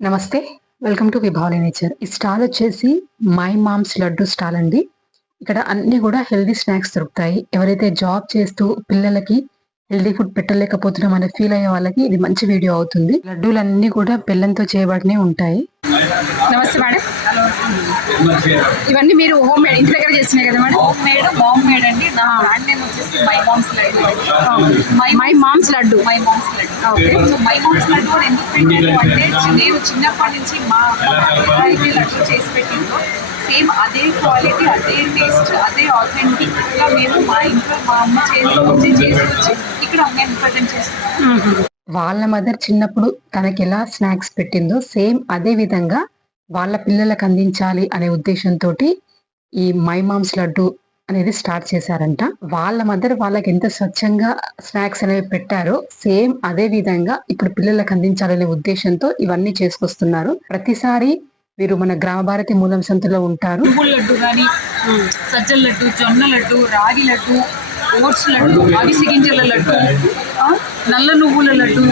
నమస్తే. Welcome to Vibhavari nature. ఈ stall వచ్చేసి మై మామ్స్ లడ్డు స్టాల్ అండి. ఇక్కడ అన్నీ కూడా హెల్తీ స్నాక్స్ దొరుకుతాయి. ఎవరైతే జాబ్ చేస్తూ పిల్లలకి హెల్తీ ఫుడ్ పెట్టలేకపోతున్నాం అనే ఫీల్ అయ్యే వాళ్ళకి ఇది మంచి వీడియో అవుతుంది. లడ్డూలన్నీ కూడా బెల్లంతో చేయబడినవి ఉంటాయి. నమస్తే మేడం. ఇవన్నీ మీరు హోమ్ మేడ్ ఇంటి దగ్గర చేస్తున్నాయి కదా madam? Home made mom made అండి. నా బ్రాండ్ నేమ్ వచ్చేసి my mom's laddu. My mom's laddu. My mom's laddu. So my mom's laddu అని ఎందుకు పెట్టాను అంటే నేను చిన్నప్పటి నుంచి మా అయితే లడ్డు చేసి పెట్టిందో సేమ్ అదే క్వాలిటీ, అదే టేస్ట్, అదే ఆథెంటిక్ గా మేము మా ఇంట్లో మా అమ్మ చేసి వచ్చి ఇక్కడ మేము ప్రజెంట్ చేస్తున్నాం. వాళ్ళ మదర్ చిన్నప్పుడు తనకి ఎలా స్నాక్స్ పెట్టిందో సేమ్ అదే విధంగా వాళ్ళ పిల్లలకు అందించాలి అనే ఉద్దేశంతో ఈ మై మామ్స్ లడ్డు అనేది స్టార్ట్ చేశారంట. వాళ్ళ మదర్ వాళ్ళకి ఎంత స్వచ్ఛంగా స్నాక్స్ అనేవి పెట్టారో సేమ్ అదే విధంగా ఇప్పుడు పిల్లలకు అందించాలనే ఉద్దేశంతో ఇవన్నీ చేసుకొస్తున్నారు. ప్రతిసారి వీరు మన గ్రామ భారతి మూలం సంతలో ఉంటారు. నువ్వుల లడ్డు కానీ, సజ్జల లడ్డు, జొన్న లడ్డు, రాగి లడ్డు, ఓట్స్ లడ్డు, అవిసి గింజల లడ్డు, నల్ల నువ్వుల లడ్డు,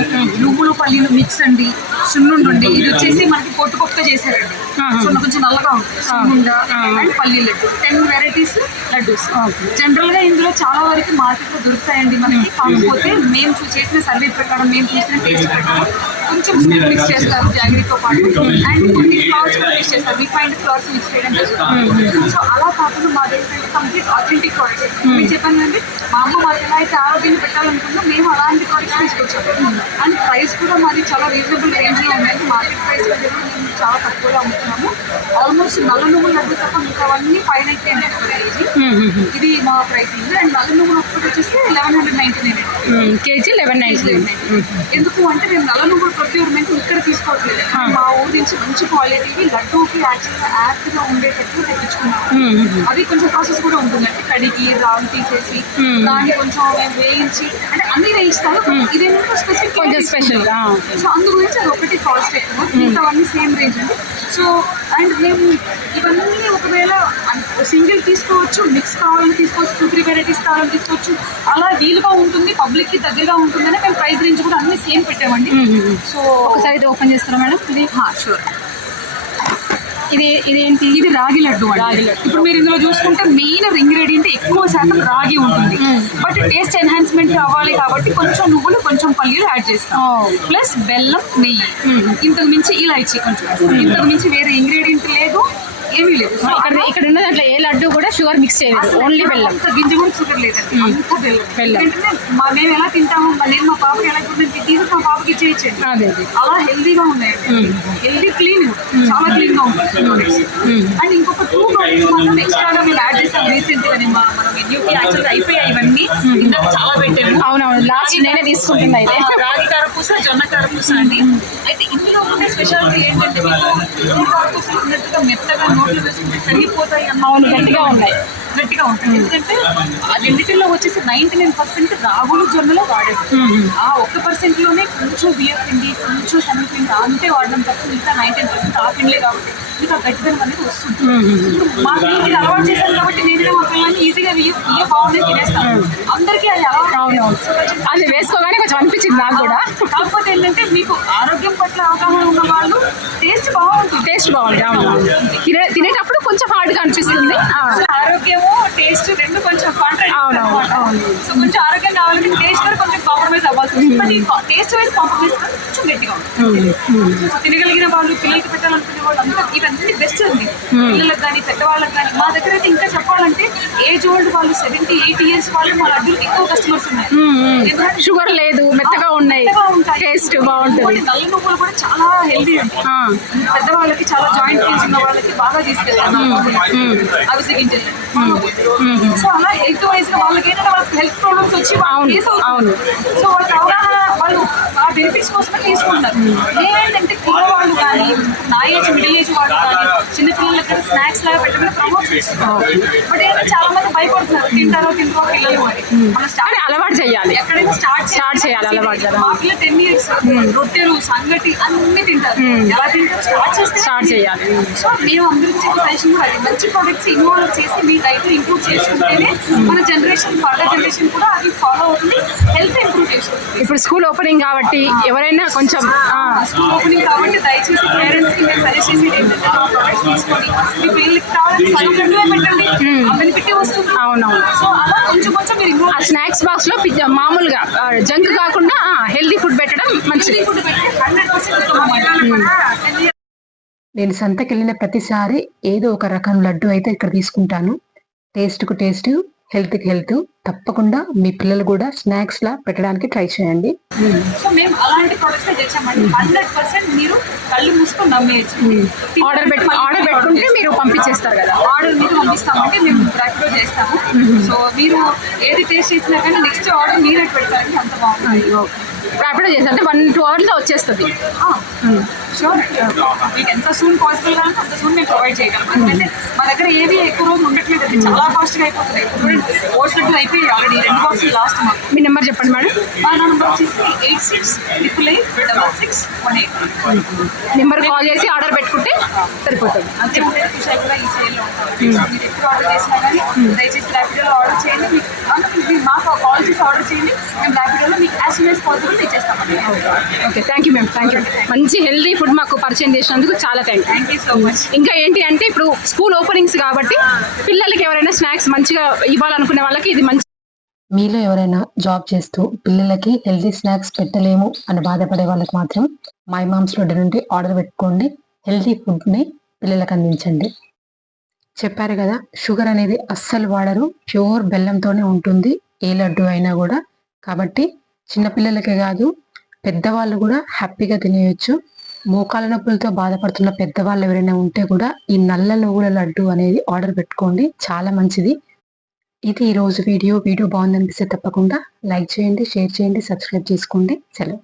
నువ్వులు పల్లీలు మిక్స్ అండి, సున్నుండి. ఇది వచ్చేసి మనకి పొట్టుపొక్క చేశారండి. సో కొంచెం నల్లగా ఉంటుంది. సున్నుండ అండ్ పల్లీ లడ్డు 10 వెరైటీస్ లడ్డూస్. జనరల్ గా ఇందులో చాలా వరకు మార్కెట్ లో దొరుకుతాయండి మనకి. కాకపోతే మేము చేసిన సర్వే ప్రకారం, మేము చూసిన టేస్ట్ ప్రకారం కొంచెం మిక్స్ చేస్తారు జాగ్రత్తతో పాటు. అండ్ కొన్ని ఫ్లవర్స్ కూడా మిక్స్ చేస్తారు, రిఫైన్డ్ ఫ్లవర్స్ మిక్స్ చేయడం జరుగుతుంది. సో అలా కాకుండా మాది ఏంటంటే కంప్లీట్ ఆథెంటిక్ ప్రోడక్ట్స్. మీరు చెప్పాను అంటే మా అమ్మ మాకు ఎలా అయితే ఆరోగ్యాన్ని పెట్టాలనుకుందో మేము అలాంటి ప్రోడక్ట్స్ తీసుకొచ్చాము. అండ్ ప్రైస్ కూడా మాది చాలా రీజనబుల్ రేంజ్ లో ఉందండి. మార్కెట్ ప్రైస్ దగ్గర మేము చాలా తక్కువలో అమ్ముతున్నాము. ఆల్మోస్ట్ నల్ల నువ్వులు లడ్డు తప్ప మిగతావన్నీ 590 కేజీ. ఇది మా ప్రైసింగ్. అండ్ నల్ల నువ్వులు ఒక్కటి వచ్చేసి 1199 కేజీ 1199. ఎందుకు అంటే మేము నల్ల నువ్వులు ప్రొక్యూర్మెంట్ ఇక్కడ తీసుకోవట్లేదు. మా ఊరి నుంచి మంచి క్వాలిటీకి లడ్డూకి యాక్చువల్గా యాక్ట్గా ఉండేటట్టు తెప్పించుకున్నాము. అది కొంచెం ప్రాసెస్ కూడా ఉంటుందండి. కడిగి రాళ్ళు తీసేసి దాన్ని కొంచెం మేము వేయించి, అంటే అన్ని వేయిస్తాము. ఇదేంటంటే స్పెసిఫిక్ కొంచెం స్పెషల్. సో అందు గురించి అది ఒకటి కాస్ట్ ఎక్కువ, మిగతావన్నీ సేమ్ రేంజ్ అండి. సో అండ్ మేము ఇవన్నీ ఒకవేళ సింగిల్ తీసుకోవచ్చు, మిక్స్ కావాలని తీసుకోవచ్చు, 2-3 వెరైటీస్ కావాలని తీసుకోవచ్చు. అలా వీలుగా ఉంటుంది, పబ్లిక్ కి దగ్గరగా ఉంటుందని మేము ప్రైస్ రేంజ్ కూడా అన్ని సేమ్ పెట్టామండి. సో ఒకసారి ఇది ఓపెన్ చేస్తారా మేడం? ఇది షూర్. ఇదేంటి? ఇది రాగి లడ్డు. రాగి లడ్డు ఇప్పుడు మీరు ఇందులో చూసుకుంటే మెయిన్ ఇంగ్రీడియంట్ ఎక్కువ శాతం రాగి ఉంటుంది. బట్ టేస్ట్ ఎన్హాన్స్మెంట్ అవ్వాలి కాబట్టి కొంచెం నువ్వులు, కొంచెం పల్లీలు యాడ్ చేస్తాం. ప్లస్ బెల్లం, నెయ్యి, ఇంతకు మించి ఇలాచి కొంచెం, ఇంతకు మించి వేరే ఇంగ్రీడియంట్ లేదు, ఏమీ లేదు. సో ఇక్కడ ఉన్న దాంట్లో ఏ లడ్డు కూడా షుగర్ మిక్స్ చేయలేదు, ఓన్లీ బెల్లం. గింజ కూడా షుగర్ లేదండి, అంతా బెల్లం. ఏంటంటే మేము ఎలా తింటాము, నేను మా పాపకి ఎలా తీసి మా పాపకి ఇచ్చేయచ్చండి. అలా హెల్దీగా ఉన్నాయండి. హెల్దీ, క్లీన్, చాలా క్లీన్ గా ఉంటుంది. అండ్ ఇంకొక 2 ప్రోడక్ట్స్ మాత్రం ఎక్స్ట్రాగా మేము యాడ్ చేసాం రీసెంట్ గా. మన మెన్యూకి యాక్చువల్గా అయిపోయాయి ఇవన్నీ. ఇందాక చాలా పెట్టాము. అవునవును, లాస్ట్ నేనే తీసుకుంటున్నా. అయితే రాగి కారపూస, జొన్న కారపూస అండి. అయితే ఇందులో ఉన్న స్పెషాలిటీ ఏంటంటే కారపూస ఉన్నట్టుగా మెత్తగా నోట్లు వేసుకుంటే కరిగిపోతాయి. అవును, గట్టిగా ఉన్నాయి. గట్టిగా ఉంటుంది. ఎందుకంటే ఆ రెండింటిలో వచ్చేసి 99% రాగులు, జొన్నలో వాడేది. ఆ 1% లోనే కొంచెం బియ్యం పిండి, కొంచెం శనగపిండి అంతే వాడడం తప్ప మిగతా 99% ఆ పిండిలే కాబట్టి మీకు ఆ గట్టిదనం అనేది వస్తుంది. మాకు ఇది అలవాటు చేశాను కాబట్టి నేను మా పిల్లల్ని ఈజీగా బియ్యం బాగుంది తినేస్తాను. అందరికీ అది అలవాటు. అది వేసుకోగానే కొంచెం అనిపించింది నాకు కూడా. కాకపోతే ఏంటంటే మీకు ఆరోగ్యం పట్ల అవగాహన ఉన్న వాళ్ళు టేస్ట్ బాగుంటుంది. తినేటప్పుడు కొంచెం హార్డ్ గా అనిపిస్తుంది. ఆరోగ్యము, టేస్ట్ రెండు కొంచెం సో కొంచెం ఆరోగ్యం కావాలంటే టేస్ట్ కూడా కొంచెం కాంప్రమైజ్ అవ్వాల్సి వస్తుంది. టేస్ట్ వైజ్ కాంప్రమైజ్ కొంచెం గట్టిగా ఉంటుంది. సో తినగలిగిన వాళ్ళు, పిల్లలకి పెట్టాలనుకునే వాళ్ళు అంతా ఇవన్నీ బెస్ట్ అండి. పిల్లలకు కానీ, పెద్దవాళ్ళకి కానీ. మా దగ్గర అయితే ఇంకా చెప్పాలంటే ఏజ్ ఓల్డ్ వాళ్ళు 70-80 ఇయర్స్ వాళ్ళు మా లడ్డూకి ఎక్కువ కస్టమర్స్ ఉన్నాయి. షుగర్ లేదు, మెత్తగా ఉన్నాయి, టేస్ట్ బాగుంటుంది. నల్ల నువ్వులు కూడా చాలా హెల్దీ ఉంటాయి. పెద్దవాళ్ళకి చాలా జాయింట్ పెయిన్స్ ఉన్న వాళ్ళకి బాగా తీసుకెళ్తాను అవిసి గింజలు. సో అలా హెల్త్ వైజ్ గా వాళ్ళకి ఏంటంటే వాళ్ళకి హెల్త్ ప్రాబ్లమ్స్ వచ్చి అవును. సో వాళ్ళకి అవగాహన, వాళ్ళు ఆ బెనిఫిట్స్ కోసమే తీసుకుంటారు. ఏంటంటే పిల్లవాళ్ళు కానీ, నా ఏజ్, మిడిల్ ఏజ్ వాళ్ళు కానీ, చిన్నపిల్లలకి ఇక్కడ స్నాక్స్ లాగా పెట్టమని ప్రమోట్ చేస్తున్నాం. బట్ ఏంటంటే చాలా మంది భయపడుతున్నారు, తింటారో తింటారో పిల్లలు అని. మనం కానీ అలవాటు చేయాలి, ఎక్కడైనా స్టార్ట్ చేయాలి అలవాటు కదా. మా పిల్లలు 10 years రొట్టెలు సంగటి అన్ని తింటారు. ఎలా తింటారు స్టార్ట్ చేయాలి. సో మేము అందరికి చెప్పే సజెషన్ కూడా అది, మంచి ప్రొడక్ట్స్ ఇన్వాల్వ్ చేసి మీ డైట్ ఇంప్రూవ్ చేసుకుంటేనే మన జనరేషన్ ఫర్దర్ జనరేషన్ కూడా అది ఫాలో అవుతుంది, హెల్త్ ఇంప్రూవ్ చేసుకుంటుంది. ఇప్పుడు స్కూల్ ఓపెనింగ్ కాబట్టి ఎవరైనా కొంచెం స్కూల్ ఓపెనింగ్ కాబట్టి దయచేసి పేరెంట్స్ కి నేను సజెస్ట్ చేసేది ఏంటంటే ఆ ప్రొడక్ట్స్ తీసుకొని మీ పిల్లలకి కావాలంటే సగం పెట్టండి, బెనిఫిట్ వస్తుంది. అవునవును. సో అలా కొంచెం కొంచెం మీరు ఆ స్నాక్స్ బాక్స్ లో మామూలుగా జంక్ కాకుండా హెల్దీ ఫుడ్ పెట్టడం మంచిది. ఫుడ్ పెట్టి 100% ఉత్తమం. నేను సంతకి వెళ్ళిన ప్రతిసారి ఏదో ఒక రకం లడ్డు అయితే ఇక్కడ తీసుకుంటాను. టేస్ట్కు టేస్ట్, హెల్త్కి హెల్త్. తప్పకుండా మీ పిల్లలు కూడా స్నాక్స్ లా పెట్టడానికి ట్రై చేయండి. సో మేము అలాంటి ప్రొడక్ట్స్ తెచ్చామండి. 100% మీరు కళ్ళు మూసుకొని నమ్మేయచ్చు. ఆర్డర్ పెట్టుకుంటే మీరు పంపించేస్తారు కదా. ఆర్డర్ మీరు పంపిస్తామంటే మేము ర్యాపిడో చేస్తాము. సో మీరు ఏది టేస్ట్ చేసినా కానీ నెక్స్ట్ ఆర్డర్ మీరే పెడతారండి, అంత బాగుంటుంది. ర్యాపిడో చేస్తే అంటే 1-2 hours లో వచ్చేస్తుంది. షూర్, మీకు ఎంత సూన్ పాసిబుల్ గా అంత సూన్ మేము ప్రొవైడ్ చేయగలం. ఎందుకంటే మా దగ్గర ఏవి ఎక్కువ రోజు ఉండట్లేదు, అది చాలా ఫాస్ట్గా అయిపోతుంది. ఓట్స్ లడ్డు అయిపోయి ఆల్రెడీ 2 బాక్సులు లాస్ట్ మంత్. మీ నెంబర్ చెప్పండి మేడం. మా నెంబర్ వచ్చేసి 86886618. నెంబర్ కాల్ చేసి ఆర్డర్ పెట్టుకుంటే సరిపోతుంది. అంతే ఉంటుంది. విషయాలు కూడా ఈ సేల్లో ఉంటుంది. సో మీరు ఎప్పుడు ఆర్డర్ చేసినా కానీ దయచేసి ర్యాపిడోలో ఆర్డర్ చేయండి. మీకు మాకు కాల్ చేసి ఆర్డర్ చేయండి, మేము ర్యాపిడోలో మీకు యాజ్ సూన్ యాజ్ పాసిబుల్ ఇచ్చేస్తామండి. Okay, thank you ma'am, thank you. మంచి హెల్దీ ఫుడ్ మాకు పరిచయం చేసినందుకు చాలా థ్యాంక్ యూ సో మచ్. ఇంకా ఏంటి అంటే ఇప్పుడు స్కూల్ ఓపెనింగ్స్ కాబట్టి పిల్లలకి ఎవరైనా స్నాక్స్ మంచిగా ఇవ్వాలనుకునే వాళ్ళకి ఇది మంచి. మీలో ఎవరైనా జాబ్ చేస్తూ పిల్లలకి హెల్తీ స్నాక్స్ పెట్టలేము అని బాధపడే వాళ్ళకి మాత్రం మై మామ్స్ లడ్డు నుండి ఆర్డర్ పెట్టుకోండి. హెల్తీ ఫుడ్ని పిల్లలకు అందించండి. చెప్పారు కదా, షుగర్ అనేది అస్సలు వాడరు, ప్యూర్ బెల్లంతోనే ఉంటుంది ఏ లడ్డు అయినా కూడా. కాబట్టి చిన్నపిల్లలకే కాదు పెద్దవాళ్ళు కూడా హ్యాపీగా తినేయచ్చు. మోకాల నొప్పులతో బాధపడుతున్న పెద్దవాళ్ళు ఎవరైనా ఉంటే కూడా ఈ నల్ల నువ్వుల లడ్డు అనేది ఆర్డర్ పెట్టుకోండి, చాలా మంచిది. ఇది ఈరోజు వీడియో బాగుందనిపిస్తే తప్పకుండా లైక్ చేయండి, షేర్ చేయండి, సబ్స్క్రైబ్ చేసుకోండి. సెలవు.